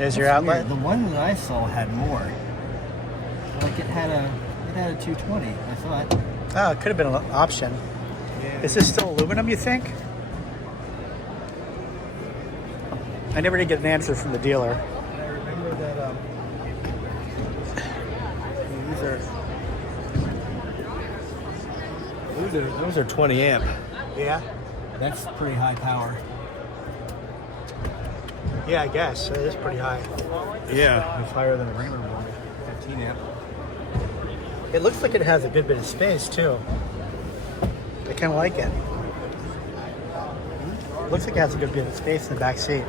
There's your outlet. Weird. The one that I saw had more. Like it had a 220. I thought. Oh, it could have been an option. Yeah. Is this still aluminum, you think? I never did get an answer from the dealer. I remember that. Those are 20 amp. Yeah. That's pretty high power. Yeah, I guess it is pretty high. Yeah, it's higher than a regular one. 15 amp. It looks like it has a good bit of space too. I kind of like it. Looks like it has a good bit of space in the back seat.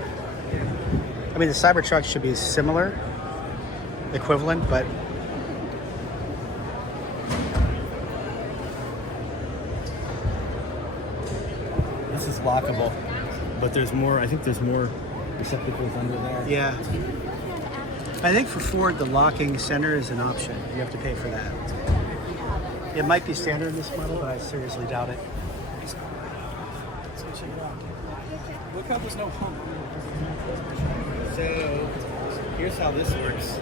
I mean, the Cybertruck should be similar, equivalent, but This is lockable, but there's more. I think there's more receptacles under there. yeah. I think for Ford, the locking center is an option. You have to pay for that. It might be standard in this model, but I seriously doubt it. Let's go check it out. Look how there's no hump. So here's how this works.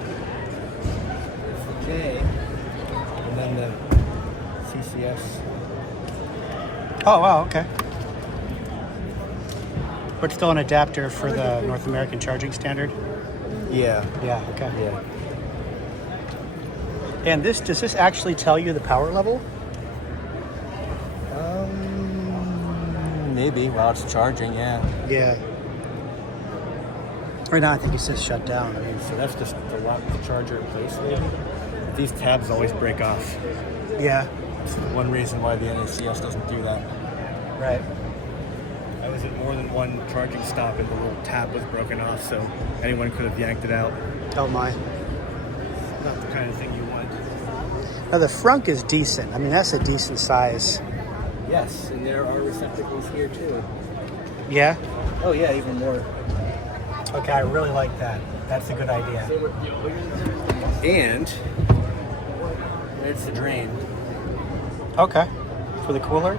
It's the J, and then the CCS. Oh, wow, okay. But still an adapter for the North American charging standard? Yeah. Yeah, okay. Yeah. And does this actually tell you the power level? Maybe while it's charging. Yeah. Yeah. Right now, I think it says shut down. I mean, So that's just to lock the charger in place. Maybe. These tabs always break off. yeah, It's one reason why the NACS doesn't do that. right. I was at more than one charging stop and the little tab was broken off, so anyone could have yanked it out. Oh my. Not the kind of thing you want. Now the frunk is decent. I mean, that's a decent size. Yes, and there are receptacles here too. Yeah? Oh yeah, even more. Okay, I really like that. That's a good idea. And there's the drain. Okay. For the cooler?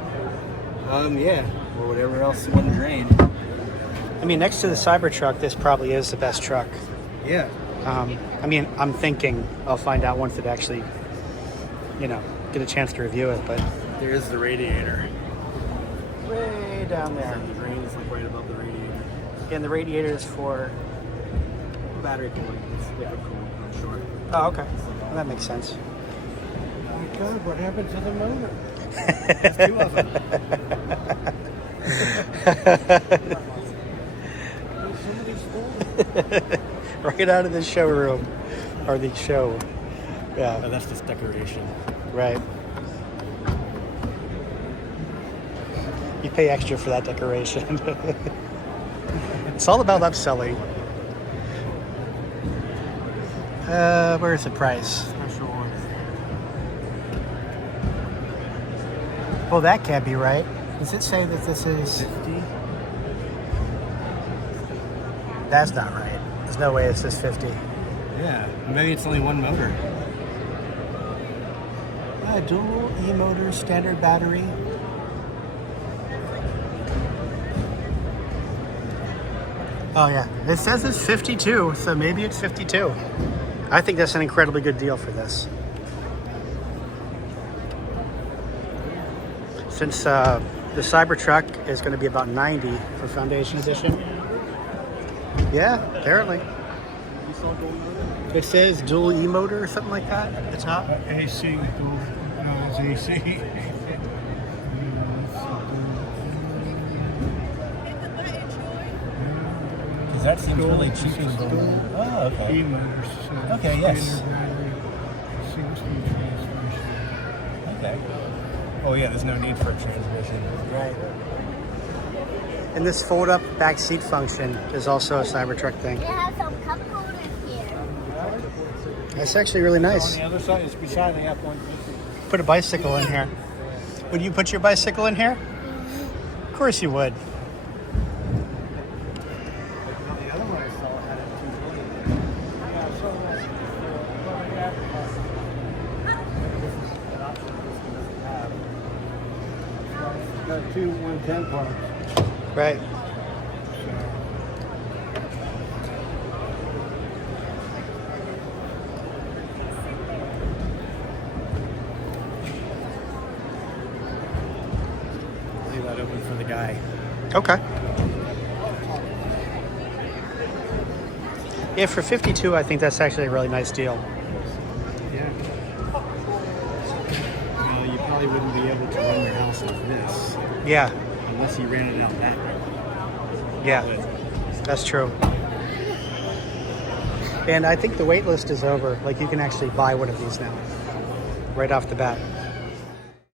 Yeah, or whatever else you want to drain. I mean, next to the Cybertruck, this probably is the best truck. Yeah. I mean, I'm thinking I'll find out once it actually, get a chance to review it, but There is the radiator. way down there. And the drain is like right above the radiator. And the radiator is for Battery cooling. It's liquid cooling, I'm sure. Oh, okay. Well, that makes sense. Oh my God, what happened to the motor? There's two of them. Somebody stole it. Right out of the showroom or the show. Yeah, Oh, that's just decoration. right. You pay extra for that decoration. It's all about upselling. Where's the price? Special one. Well, that can't be right. Does it say that this is... 50? That's not right. There's no way it says 50. Yeah, maybe it's only one motor. Dual e-motor, standard battery. Oh yeah, it says it's 52, so maybe it's 52. I think that's an incredibly good deal for this. Since the Cybertruck is going to be about 90 for Foundation Edition. Yeah, apparently. It says dual e-motor or something like that at the top. AC, no, it's AC. Because that seems really cheap. Oh, okay. E-motors. Okay, yes. Standard battery, 6-speed transmission. Okay. Oh yeah, there's no need for a transmission. Right. And this fold-up back seat function is also a Cybertruck thing. It has some cup holders here. That's actually really nice. On the other side, it's beside the F-150. Put a bicycle in here. Would you put your bicycle in here? Of course you would. The other one I saw had a 220. Got two 110 parts. Right. Okay. Yeah, for 52, I think that's actually a really nice deal. Yeah. You probably wouldn't be able to run your house like this Yeah, unless you ran it out that way. yeah, that's true. And I think the wait list is over. Like, you can actually buy one of these now, right off the bat.